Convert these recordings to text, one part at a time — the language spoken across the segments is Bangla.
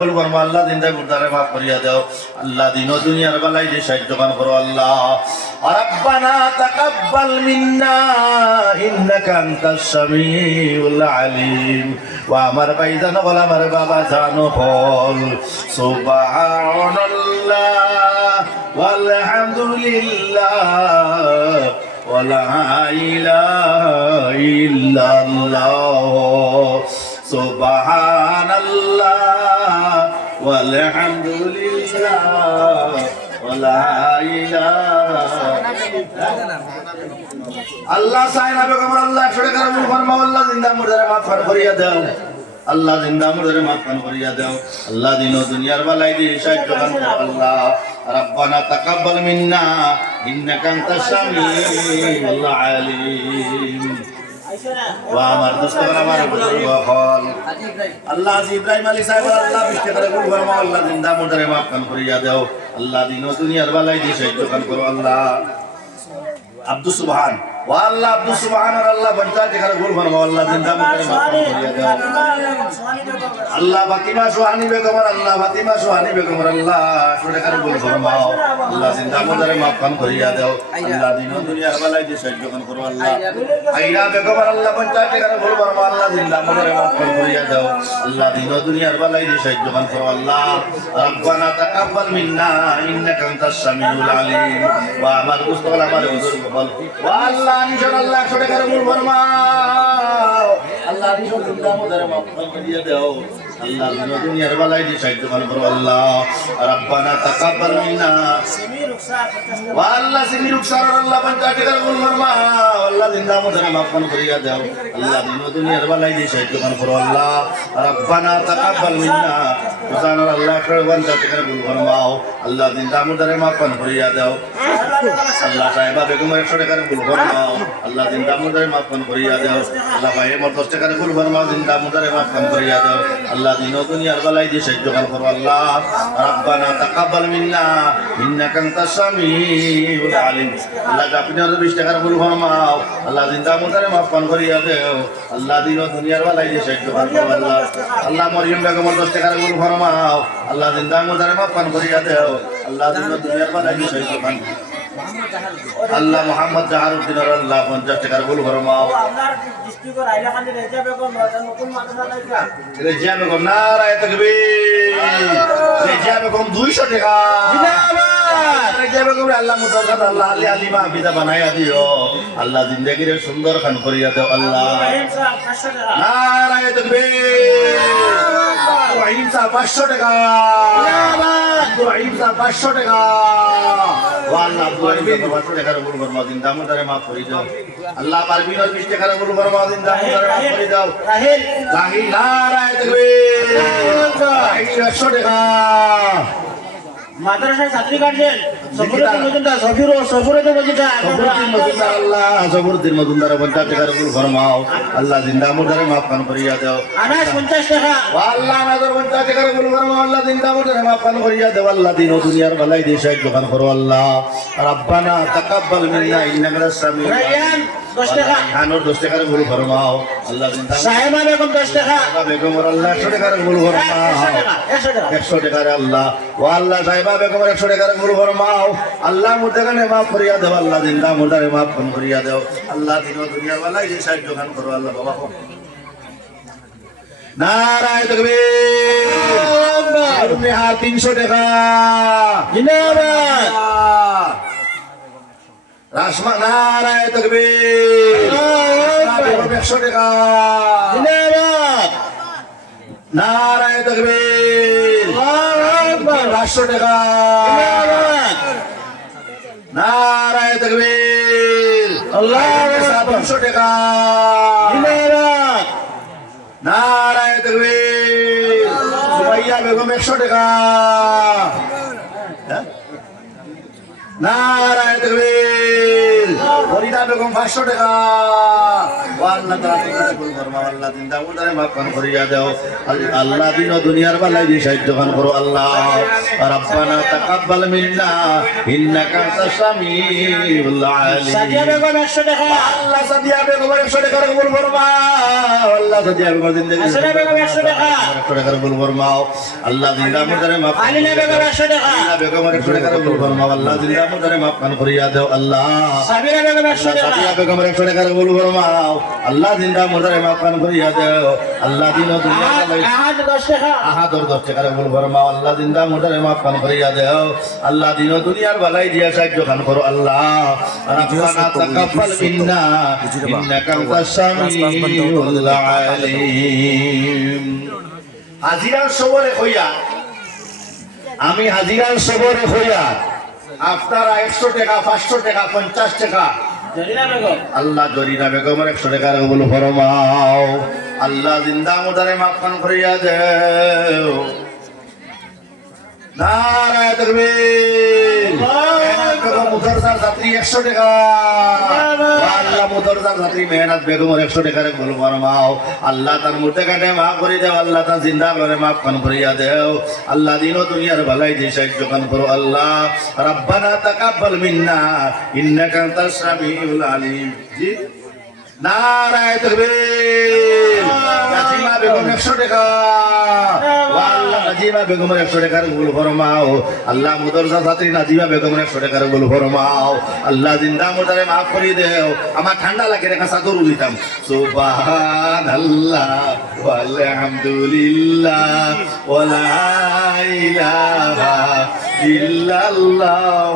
আল্লাহ দিনটা গুরদারে মাফ করিয়া দাও আল্লাহ দিন ও দুনিয়ার বেলায় যে সাহায্য গান করো আল্লাহ রব্বানা তাকাব্বাল মিন্না ইন্নাকা আনতাস সামিউল আলিম ওয়া আমার ভাইজান বল আমার বাবা জানো বল সুবহানাল্লাহ ওয়ালহামদুলিল্লাহ ওয়া লা ইলাহা ইল্লাল্লাহ সুবহানাল্লাহ walhamdulillah wala ilaha Allah Saina Begum আল্লাহ সরে করে মুখ ফরমাও আল্লাহ জিন্দা মুর্দারে মাফ করিয়া দাও আল্লাহ জিন্দা মুর্দারে মাফ করিয়া দাও আল্লাহ দিন ও দুনিয়ার বালাই দিয়ে সাহায্য করো আল্লাহ রব্বানা তাকাব্বাল মিন্না ইন্নাকা আনতাস সামিউল আলিম আমার দোস্তরা আমার বুজুর্গ হল আল্লাহ ইব্রাহিম আলী সাহেব আল্লাহ বিশে করে গুল ফরমাও আল্লাহ জিন্দা মুর্দারে মাফ করিয়া দাও আল্লাহ দিন ও দুনিয়ার বালাই দিয়ে সাহায্য করো আল্লাহ আব্দুল সুবহান ওয়া আল্লাহ আব্দুল সুবহান আল্লাহ বঞ্চাতে করে গুল ফরমাও আল্লাহ জিন্দা মুর্দারে মাফ করিয়া দাও আল্লাহ ফাতিমা সুহানি বেগম আল্লাহ ফাতিমা সুহানি বেগম আল্লাহ সরে করে গুল ফরমাও আল্লাহ জিন্দা মুর্দারে মাফ করিয়া দাও আল্লাহ দিন ও দুনিয়ার বালাই দিয়ে সাহায্য করো আল্লাহ আইরা বেগম আল্লাহ বঞ্চাতে করে গুল ফরমাও আল্লাহ জিন্দা মুর্দারে মাফ করিয়া দাও আল্লাহ দিন ও দুনিয়ার বালাই দিয়ে সাহায্য করো আল্লাহ রব্বানা তাকাব্বাল মিন্না ইন্নাকা আনতাস সামিউল আলিম ওয়া আমার মুস্তাফা আমার বুজুর্গ বল ওয়া আল্লাহ ইনশাআল্লাহ সরে করে গুল ফরমাও আল্লাহ দিন ও জিন্দা মুর্দারে মাফ করিয়া দাও আল্লাহ দিন ও দুনিয়ার বালাই দিয়ে সাহায্য করো আল্লাহ রব্বানা তাকাব্বাল মিন্না ওয়া আল্লাহ সিমির উকসার আল্লাহ বঞ্চাতে করে গুল ফরমাও আল্লাহ জিন্দা মুর্দারে মাফ করিয়া দাও আল্লাহ দিন ও দুনিয়ার বালাই দিয়ে সাহায্য করো আল্লাহ রব্বানা তাকাব্বাল মিন্না হুসান আল্লাহ করে বঞ্চাতে করে গুল ফরমাও আল্লাহ জিন্দা মুর্দারে মাফ করিয়া দাও আল্লাহ সাহেবা বেগম 100 টাকার গুল ফরমাও আল্লাহ জিন্দা মুর্দারে মাফ করিয়া দাও আল্লাহ ভাই মোর 10 টাকার গুল ফরমাও জিন্দা মুর্দারে মাফ করিয়া দাও আল্লাহ দিন ও দুনিয়ার বালাই দিয়ে সাহায্য করো আল্লাহ রব্বানা তাকাব্বাল মিন্না ইন্নাকা আনতাস সামিউল আলিম আল্লাহ আপনি 20 টাকার গুল ফরমাও আল্লাহ জিন্দা মুর্দারে মাফ করিয়া দাও আল্লাহ দিন ও দুনিয়ার বালাই দিয়ে সাহায্য করো আল্লাহ আল্লাহ মরিয়ম বেগম 10 টাকার গুল ফরমাও আল্লাহ জিন্দা মুর্দারে মাফ করিয়া দাও আল্লাহ দিন ও দুনিয়ার বালাই দিয়ে সাহায্য করো আল্লাহ মোহাম্মদ জাহারউদ্দিন আল্লাহ 50 টাকার গুল ফরমাও আপনার ডিস্ট্রিক্টর আইলাকান্দি রেজিয়া বেগম নতুন মাদ্রাসা লাইকা রেজিয়া বেগম নারায়ে তাকবীর রেজিয়া বেগম 200 টাকা জিন্দাবাদ রেজিয়া বেগম আল্লাহ মুতাকাদ আল্লাহ আলী আলিমা হাফিজা বানায়া দিও আল্লাহ জিন্দেগিরে সুন্দর খান করিয়া দাও আল্লাহ নারায়ে তাকবীর রহিম সাহেব 500 টাকা জিন্দাবাদ রহিম সাহেব 500 টাকা আল্লাহ পারবিন 500 টাকার গুল ফরমাও জিন্দা মুর্দারে মাফ করে দাও আল্লাহ পারবিন 20 টাকার গুল ফরমাও জিন্দা মুর্দারে মাফ করে দাও রাহিল রাহিল নারায়ে তাকবীর রাহিল 100 টাকা মাদ্রাসায় ছাত্রী গার্জেন সফরুদ্দিন মজুমদার সফরুদ্দিন মজুমদার আল্লাহ সফরুদ্দিন মজুমদার 50 টাকার গুল ফরমাও আল্লাহ জিন্দা মুর্দারে মাফ করিয়া দাও আনাস 50 টাকা আল্লাহ নাজর 50 টাকার গুল ফরমাও আল্লাহ জিন্দা মুর্দারে মাফ করিয়া দাও আল্লাহ দিন ও দুনিয়ার বালাই দিয়ে সাহায্য করো আল্লাহ রব্বানা তাকাব্বাল মিন্না ইন্নাকা আনতাস সামিউল আলিম 10 টাকা আনোর 10 টাকার গুল ফরমাও আল্লাহ জিন্দা সাহেবা বেগম 10 টাকা বেগম আল্লাহ 100 টাকার গুল ফরমাও 100 টাকার আল্লাহ ও আল্লাহ সাহেবা বেগম 100 টাকার গুল ফরমাও আল্লাহ মুর্দারে মাফ করিয়া দাও আল্লাহ জিন্দা মুর্দারে মাফ করিয়া দাও আল্লাহ দিন ও দুনিয়ার বালাই দিয়ে সাহায্য করো আল্লাহ বাবা নারায়ে তাকবীর নেহা 300 টাকা জিন্দাবাদ রাসমা নারায়ে তাকবীর 100 টাকা জিন্দাবাদ নারায়ে তাকবীর 500 টাকা জিন্দাবাদ নারায়ে তাকবীর আল্লাহু আকবার 200 টাকা জিন্দাবাদ নারায়ে তাকবীর সুমাইয়া বেগম 100 টাকা নারায়ে তাকবীর ফরিদা বেগম 500 টাকা ও আল্লাহ তাআলা কবুল ফরমাও আল্লাহ জিন্দা মুর্দারে মাফ করিয়া দাও আল্লাহ দিন ও দুনিয়ার বালাই দিয়ে সাহায্য করো আল্লাহ রব্বানা তাকাব্বাল মিন্না ইন্নাকা আনতাস সামিউল আলিম সাদিয়া বেগম 100 টাকা আল্লাহ সাদিয়া বেগম 100 টাকা কবুল ফরমাও আল্লাহ সাদিয়া বেগম জিন্দেগি আসলে বেগম 100 টাকা 100 টাকা কবুল ফরমাও আল্লাহ জিন্দা মুর্দারে মাফ আলিনা বেগম 100 টাকা আল্লাহ বেগম 100 টাকা কবুল ফরমাও আল্লাহ জিন্দা মুর্দারে মাফ করিয়া দাও আল্লাহ সাবিরা বেগম 100 টাকা সাদিয়া বেগম 100 টাকা কবুল ফরমাও আল্লাহ জিন্দা মুর্দারে মাফ করিয়া দাও আল্লাহ দিন ও দুনিয়ার বালাই আহাদ 10 টাকা আহাদর 10 টাকা কবুল ফরমাও আল্লাহ জিন্দা মুর্দারে মাফ করিয়া দাও আল্লাহ দিন ও দুনিয়ার বালাই দিয়া সাহায্য করো আল্লাহ রব্বানা তাকাব্বাল মিন্না ইন্নাকা আনতাস সামিউল আলিম হাজিরার সবরে হইয়া আমি হাজিরার সবরে হইয়া আপনারা 100 টাকা 500 টাকা 50 টাকা জরিনা বেগম আল্লাহ জরিনা বেগমের 100 টাকা কবুল ফরমাও আল্লাহ জিন্দা মুর্দারে মাফ করিয়া দাও নারায়ে তাকবীর বেগম মুদরজার যাত্রী 100 টাকা আল্লাহ মুদরজার যাত্রী মেহনত বেগমের 100 টাকা কবুল ফরমাও আল্লাহ তার মুর্দে কাটে মাফ করে দাও আল্লাহ তার জিন্দা করে মাফ করিয়া দাও আল্লাহ দিন ও দুনিয়ার ভালাই দিয়ে সাহায্য করো আল্লাহ রব্বানা তাকাব্বাল মিন্না ইন্নাকা আনতাস সামিউল আলিম জি নারায়ে তাকবীর নাজিমা বেগম 100 টাকা আল্লাহ নাজিমা বেগমের 100 টাকার কবুল ফরমাও আল্লাহ মুদরজা ছাত্রী নাজিমা বেগমের 100 টাকার কবুল ফরমাও আল্লাহ জিন্দা মুর্দারে মাফ করে দাও আমার ঠান্ডা লাগে রেখা চাদর উলিতাম সুবহানাল্লাহ ওয়ালহামদুলিল্লাহ ওয়ালা ইলাহা ইল্লাল্লাহ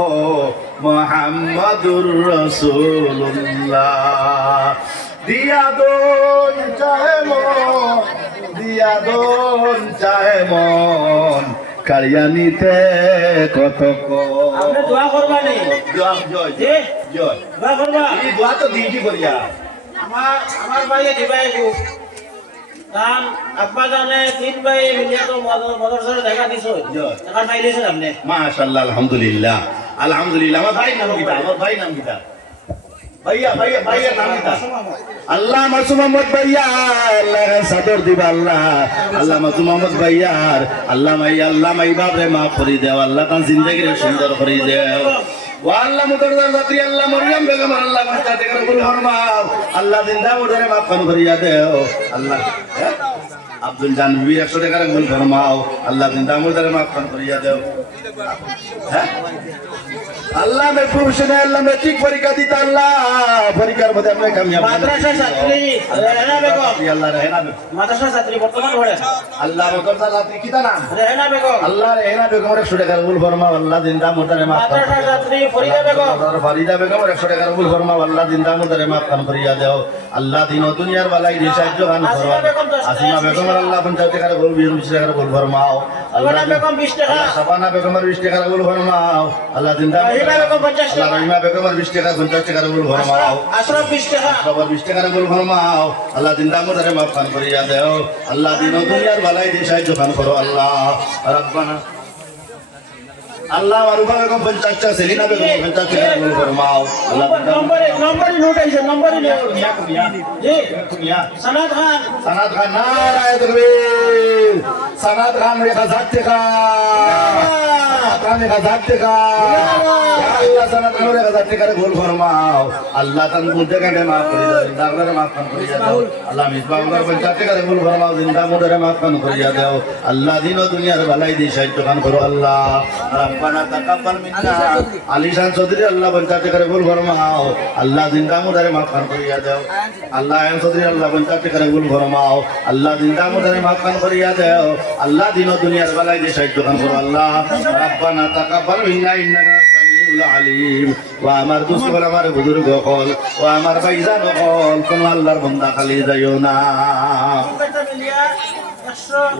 মুহাম্মাদুর রাসূলুল্লাহ দিয়া দোন চাহে মন কালিয়ানিতে কত আপনি দোয়া করবা নি জয় জি জয় দোয়া করবা এই দোয়া তো দিয়েছি করিয়া আমার ভাইয়ে দিবাই গো কারণ আব্বা জানে 3 ভাই মিলিয়া তো মদরসার দেখা দিছো জয় এখন পাইলেছেন আপনি মাশাআল্লাহ আলহামদুলিল্লাহ আলহামদুলিল্লাহ আমার ভাই নাম গীতা ভাইয়া নাম গীতা আল্লাহ মাসুম মোহাম্মদ ভাইয়া আল্লাহ সাদর দিবা আল্লাহ মাসুম মোহাম্মদ ভাইয়ার আল্লাহ মাই বাপরে মাফ করে দাও আল্লাহ তার জিন্দেগিরে সুন্দর করে দাও ও আল্লাহ মুদরজার যাত্রী আল্লাহ মরিয়ম বেগম আল্লাহ মুস্তাতে করে কবুল ফরমাও আল্লাহ জিন্দা মুদরে মাফ করিয়া দাও আল্লাহ আব্দুল জান বিবি 100 টাকা কবুল ফরমাও আল্লাহ জিন্দা মুদরে মাফ করিয়া দাও হ্যাঁ আল্লাহ মে প্রফেশনাল আল্লাহ মেট্রিক পরীক্ষা দিতে আল্লাহ পরীক্ষার মধ্যে আপনি কামিয়াব মাদ্রাসা ছাত্রী রেহানা বেগম আল্লাহ রেহানা মাদ্রাসা ছাত্রী বর্তমান পড়ে আল্লাহ মুদরজার যাত্রী কি নাম রেহানা বেগম আল্লাহ রেহানা বেগমের 100 টাকা কবুল ফরমাও আল্লাহ জিন্দা মুদরে মাফ মাদ্রাসা ছাত্রী ফরিদা বেগম ফরিদা বেগমের 100 টাকা কবুল ফরমাও আল্লাহ জিন্দা মুদরে মাফ করিয়া দাও আল্লাহ দিন ও দুনিয়ার বালাই দিয়ে সাহায্য করো আসিমা বেগমের আল্লাহ 50 টাকা কবুল 20 টাকা কবুল ফরমাও আল্লাহ বেগম 20 টাকা সাবানা বেগমের 20 টাকা কবুল ফরমাও আল্লাহ জিন্দা রহিমা বেগম 50 টাকা রহিমা বেগমের 20 টাকা 50 টাকা কবুল ফরমাও আশরাফ 20 টাকা সবার 20 টাকা কবুল ফরমাও আল্লাহ জিন্দা মুদরে মাফ করিয়া দাও আল্লাহ দিন ও দুনিয়ার বালাই দিয়ে সাহায্য করো আল্লাহ রব্বানা আল্লাহ মারুফা বেগম 50 টাকা সেলিনা বেগম 50 টাকা কবুল ফরমাও আল্লাহ নম্বরে নোট আইছে নম্বরে জি সনাত খান নারায়ে তাকবীর সনাত খান 1000 টাকা কানে 1000 টাকা আল্লাহ সনাত খান 1000 টাকা কবুল ফরমাও আল্লাহ তান মুদে কাটে মাফ করে দাও দাগরে মাফ করে দাও আল্লাহ মিসবাহ 50 টাকা কবুল ফরমাও জিন্দা মুদরে মাফ করিয়া দাও আল্লাহ দিন ও দুনিয়ার বালাই দিয়ে সাহায্য করো আল্লাহ রব্বানা তাকাব্বাল মিন্না আলিশান চৌধুরী আল্লাহ 50 টাকা কবুল ফরমাও আল্লাহ জিন্দা মুদরে মাফ করিয়া দাও আল্লাহ আয়ন চৌধুরী আল্লাহ 50 টাকা কবুল ফরমাও আল্লাহ জিন্দা মুদরে মাফ করিয়া দাও আল্লাহ দিন ও দুনিয়ার বালাই দিয়ে সাহায্য করো আল্লাহ রব্বানা তাকাব্বাল মিন্না ইন্নাকা সামিউল আলিম ও আমার দোস্ত বল আমার বুজুর্গ হল ও আমার ভাইজান হল কোন আল্লাহর বান্দা খালি যাইও না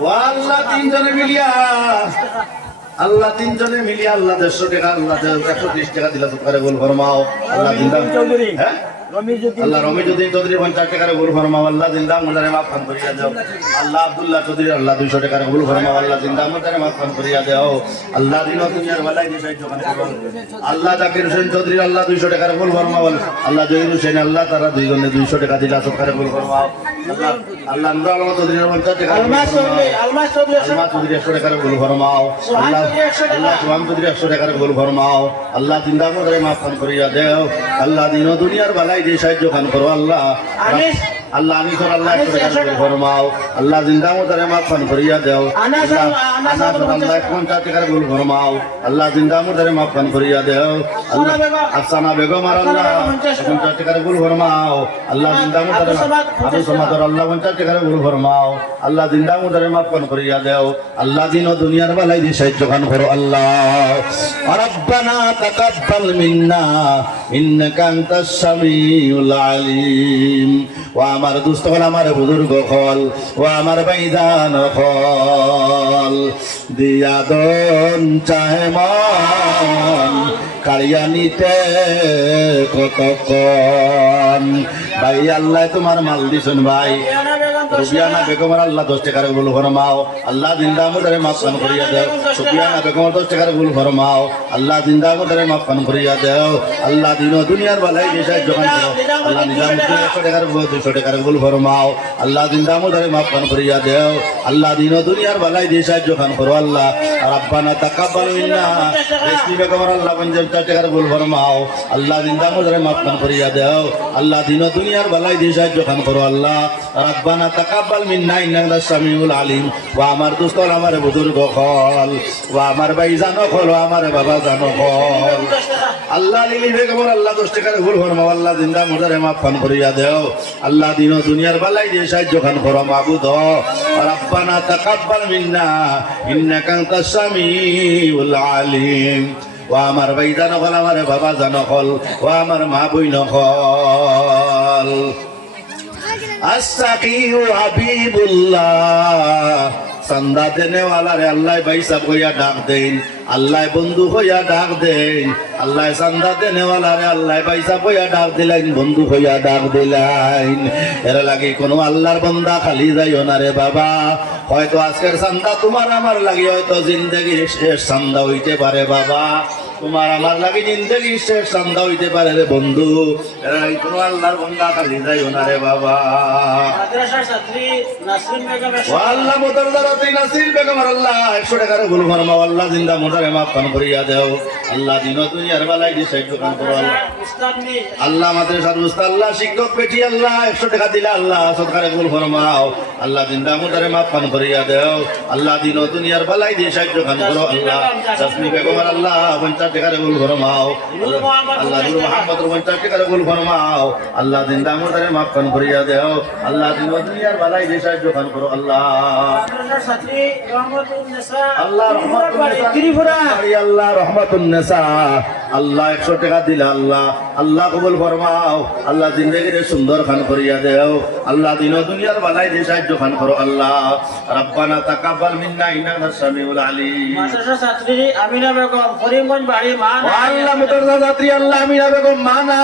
ও আল্লাহ তিনজনে মিলিয়া আল্লাহ তিনজনে মিলিয়া আল্লাহ 150 টাকা আল্লাহ 130 টাকা দিলা করে বল ফরমাও আল্লাহ জিন্দা হ্যাঁ আল্লাহ রমিজুদ্দিন চৌধুরী 50 টাকার ভুল ফরমাও আল্লাহ জিন্দা মুদারে মাফ খান করিয়া দাও আল্লাহ আব্দুল্লাহ চৌধুরী আল্লাহ 200 টাকার ভুল ফরমাও আল্লাহ জিন্দা মুদারে মাফ খান করিয়া দাও আল্লাহ দিন ও দুনিয়ার বেলায় দিয়ে সাহায্য করো আল্লাহ জাকির হোসেন চৌধুরী আল্লাহ 200 টাকার ভুল ফরমাও আল্লাহ জহির হোসেন আল্লাহ তারা দুইজনে 200 টাকা দিলা সরকারে ভুল ফরমাও আল্লাহ আল্লাহ নূর আলম চৌধুরী 50 টাকা আলমাস চৌধুরী আলমা চৌধুরী 100 টাকার ভুল ফরমাও আল্লাহ আল্লাহ সুহাম চৌধুরী 100 টাকার ভুল ফরমাও আল্লাহ জিন্দা মুদারে মাফ খান করিয়া দাও আল্লাহ দিন ও দুনিয়ার বেলায় দিয়ে সাহায্য খান করো আল্লাহ আনিস আল্লাহ আনিসর আল্লাহ 100 টাকার ভুল ফরমাও আল্লাহ জিন্দা মুদারে মাফ খান করিয়া দাও আনাসর আল্লাহ 50 টাকার ভুল ফরমাও আল্লাহ জিন্দা মুদারে মাফ খান করিয়া দাও আল্লাহ আফসানা বেগম আর আল্লাহ 50 টাকার ভুল ফরমাও আল্লাহ জিন্দা মুদারে আবু সমাদর আল্লাহ 50 টাকার ভুল ফরমাও আল্লাহ জিন্দা মুদারে মাফ খান করিয়া দাও আল্লাহ দিন ও দুনিয়ার বেলায় দিয়ে সাহায্য খান করো আল্লাহ রব্বানা তাকাব্বাল মিন্না ইন্নাকা আনতাস সামিউল আলিম ও আমার দুস্থ হল আমার বুজুর্গ হল ও আমার ভাইজান হল দিয়া দন চাহে মন কাড়িয়া নিতে কতক্ষণ ভাই আল্লাহ তোমার মাল দিছেন ভাই রুবিয়ানা বেগমের আল্লাহ 10 টাকার ভুল ফরমাও আল্লাহ জিন্দা মুদারে মাফ খান করিয়া দাও সুবিয়ানা বেগমের 10 টাকার ভুল ফরমাও আল্লাহ জিন্দা মুদারে মাফ খান করিয়া দাও আল্লাহ দিন ও দুনিয়ার বেলায় দিয়ে সাহায্য খান করো আল্লাহ নিজামুদ্দিন 100 টাকার 200 টাকার ভুল ফরমাও আল্লাহ জিন্দা মুদারে মাফ খান করিয়া দাও আল্লাহ দিন ও দুনিয়ার বেলায় দিয়ে সাহায্য খান করো আল্লাহ রব্বানা তাকাব্বাল মিন্না রেশমি বেগমের আল্লাহ 50 টাকার ভুল ফরমাও আল্লাহ জিন্দা মুদারে মাফ খান করিয়া দাও আল্লাহ দিন ও দুনিয়ার বেলায় দিয়ে সাহায্য খান করো আল্লাহ রব্বানা তাকাব্বাল মিন্না ইন্নাকা আনতাস সামিউল আলিম ও আমার দোস্ত আমার বুজুর্গ হল ও আমার ভাই জানো হল আমার বাবা জানো হল আল্লাহ লিলি বেগমের আল্লাহ 10 টাকার ভুল ফরমাও আল্লাহ জিন্দা মুদারে মাফ খান করিয়া দাও আল্লাহ দিন ও দুনিয়ার বেলায় দিয়ে সাহায্য খান করো মাবুদ রব্বানা তাকাব্বাল মিন্না ইন্নাকা আনতাস সামিউল আলিম ও আমার ভাই জানো হল আমার বাবা জানো হল ও আমার মা বইন হল আস্তাকিউ হাবিবুল্লাহ চান্দা দেনে ওয়ালা রে আল্লাহ ভাই সাহেব হইয়া ডাক দেন আল্লাহ বন্ধু হইয়া ডাক দেন আল্লাহ চান্দা দেনে ওয়ালা রে আল্লাহ ভাই সাহেব হইয়া ডাক দিলেন বন্ধু হইয়া ডাক দিলেন এর লাগি কোনো আল্লাহর বান্দা খালি যাইও না রে বাবা হয়তো আজকের চান্দা তোমার আমার লাগি হয়তো জিন্দেগির শেষ চান্দা হইতে পারে বাবা তোমার আমার লাগি জিন্দেগির শেষ চান্দা হইতে পারে রে বন্ধু এর লাগি কোনো আল্লাহর বান্দা খালি যাইও না রে বাবা মাদ্রাসার ছাত্রী নাসরিন বেগম ও আল্লাহ মোতারদারাতে নাসির বেগম আল্লাহ 100 টাকার ভুল ফরমাও আল্লাহ জিন্দা মোটারে মাফ খান করিয়া দাও আল্লাহ দিন ও দুনিয়ার বেলায় দিয়ে সাহায্য খান করো উস্তাদ নি আল্লাহ মাদ্রাসার উস্তাদ আল্লাহ শিক্ষক বেটি আল্লাহ 100 টাকা দিলা আল্লাহ সদকারে ভুল ফরমাও আল্লাহ জিন্দা মোটারে মাফ খান করিয়া দাও আল্লাহ দিন ও দুনিয়ার বেলায় দিয়ে সাহায্য খান করো আল্লাহ তাসমি বেগম আল্লাহ 50 টাকার ভুল ফরমাও আল্লাহ নূর মোহাম্মদ 50 টাকার ভুল ফরমাও আল্লাহ জিন্দা মোটারে মাফ খান করিয়া দাও আল্লাহ দিন ও দুনিয়ার বেলায় দিয়ে সাহায্য খান করো আল্লাহ মাদ্রাসার ছাত্রী রহমাতুন্নেসা আল্লাহ রহমাতুন্নেসা ত্রিপুরা আল্লাহ রহমাতুন্নেসা আল্লাহ 100 টাকা দিলা আল্লাহ আল্লাহ কবুল ফরমাও আল্লাহ জিন্দেগিরে সুন্দর খান করিয়া দেও আল্লাহ দিন ও দুনিয়ার বেলায় দিয়ে সাহায্য খান করো আল্লাহ রব্বানা তাকাব্বাল মিন্না ইন্নাকা আনতাস সামিউল আলিম মাদ্রাসার ছাত্রী আমিনা বেগম করিমগঞ্জ বাড়ি মা আল্লাহ মুতারদা ছাত্রী আল্লাহ আমিনা বেগম মানা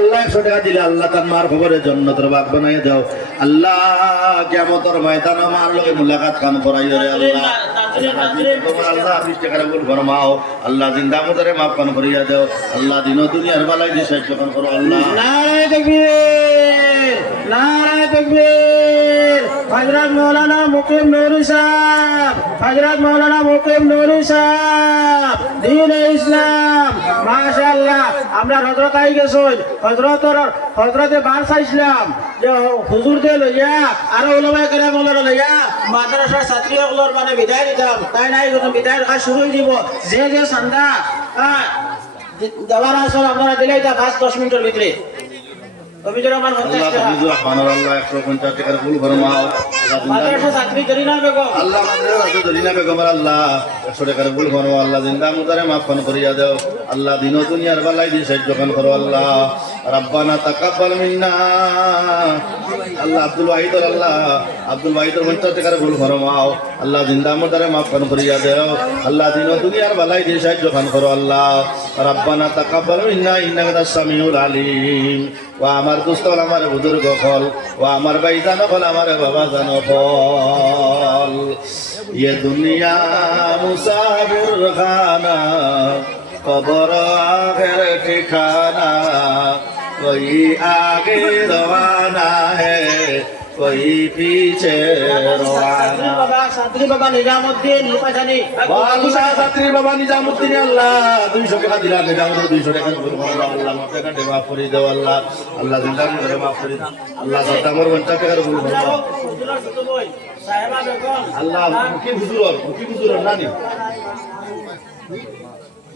আল্লাহ 100 টাকা দিলা আল্লাহ তার মার খবরে জান্নাতের বাগ বানাইয়া দাও আল্লাহ কিয়ামতের ময়দানে আমার লগে মুলাকাত কাম করাইও রে আল্লাহ আল্লাহ 20 টাকার ভুল ফরমাও আল্লাহ জিন্দা মুতারে মাফ কান করিয়া দাও আল্লাহ দিন ও দুনিয়ার বেলায় দিয়ে সাহায্য খান করো আল্লাহ নারায়ে তাকবীর নারায়ে তাকবীর হযরত মাওলানা মুকিম নূরী সাহেব হযরত মাওলানা মুকিম নূরী সাহেব দ্বীন-ই ইসলাম মাশাআল্লাহ আমরা হযরত আই গেছই হযরতে বার চাইছিলাম যে হুজুর দে লইয়া আর ওলামায়ে কেরাম ওলার লইয়া মাদ্রাসার ছাত্রীগুলোর মানে বিদায় দিতাম তাই নাই যখন বিদায়ের কাজ শুরু হয়ে দিব যে চান্দা দেওয়ার আসল আপনারা দিলেই তা 5-10 মিনিটের ভিতরে কবিজুর রহমান 50 টাকা আল্লাহ 150 টাকার ভুল ফরমাও মাদ্রাসা ছাত্রী জরিনা বেগম আল্লাহ মাদ্রাসা জরিনা বেগম আল্লাহ 100 টাকার ভুল ফরমাও আল্লাহ জিন্দা মুতারে মাফ খান করিয়া দাও আল্লাহ দিন ও দুনিয়ার বেলায় দিয়ে সাহায্য খান করো আল্লাহ রব্বানা তাকাব্বাল মিন্না আল্লাহ আব্দুল ওয়াহিদ আল্লাহ আব্দুল ওয়াহিদের 50 টাকার ভুল ফরমাও আল্লাহ জিন্দা মুতারে মাফ খান করিয়া দাও আল্লাহ দিন ও দুনিয়ার বেলায় দিয়ে সাহায্য খান করো আল্লাহ রব্বানা তাকাব্বাল মিন্না ইন্নাকা আনতাস সামিউল আলিম ও আমার দুস্থ হল আমার বুজুর্গ হল ও আমার ভাই জানো হল আমার বাবা জানো হল ये दुनिया मुसाफिर खाना कब्र आखिर ठिकाना कोई आगे रवाना है कोई पीछे रवाना ছাত্রী বাবা নিজামুদ্দিন লুকাছানি আল্লাহ ছাত্রী বাবা নিজামুদ্দিন আল্লাহ 200 টাকা দিলা নিজামুদ্দিন 200 টাকা করে আল্লাহ মাফ টাকা দে মাফ করে দাও আল্লাহ আল্লাহ জিন্দার করে মাফ করে দাও আল্লাহ সত্তামর 50 টাকার ভুল করে দাও সাহেবা বেগম আল্লাহ মুখি হুজুর নানি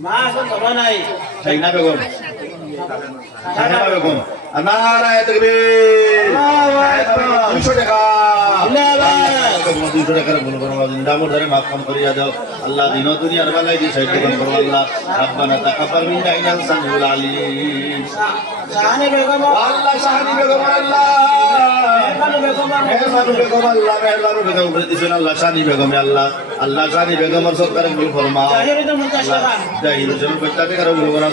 মা আসল বাবা নাই শাইনা বেগম শাইনা বেগম নারায়ে তাকবীর আল্লাহু আকবার 200 টাকা জিন্দাবাদ 200 টাকার ভুল করে জিন্দামর ধরে মাফ করিয়া দাও আল্লাহ দিন ও দুনিয়ার বেলায় দিয়ে সাইড করো আল্লাহ রব্বানা তাকাব্বাল মিন্না ইন্নাকা সামিউল আলিম শাহানি বেগম আল্লাহ শাহানি বেগম আল্লাহ মেহরবানি বেগম আল্লাহ মেহরবানি বেগম করে দিছেন আল্লাহ শাহানি বেগম আল্লাহ আল্লাহ শাহানি বেগমের সরকারের ভুল ফরমাও জাহিরুদ্দিন মুনতাসির খান জাহিরুদ্দিন 50 টাকার ভুল ফরমাও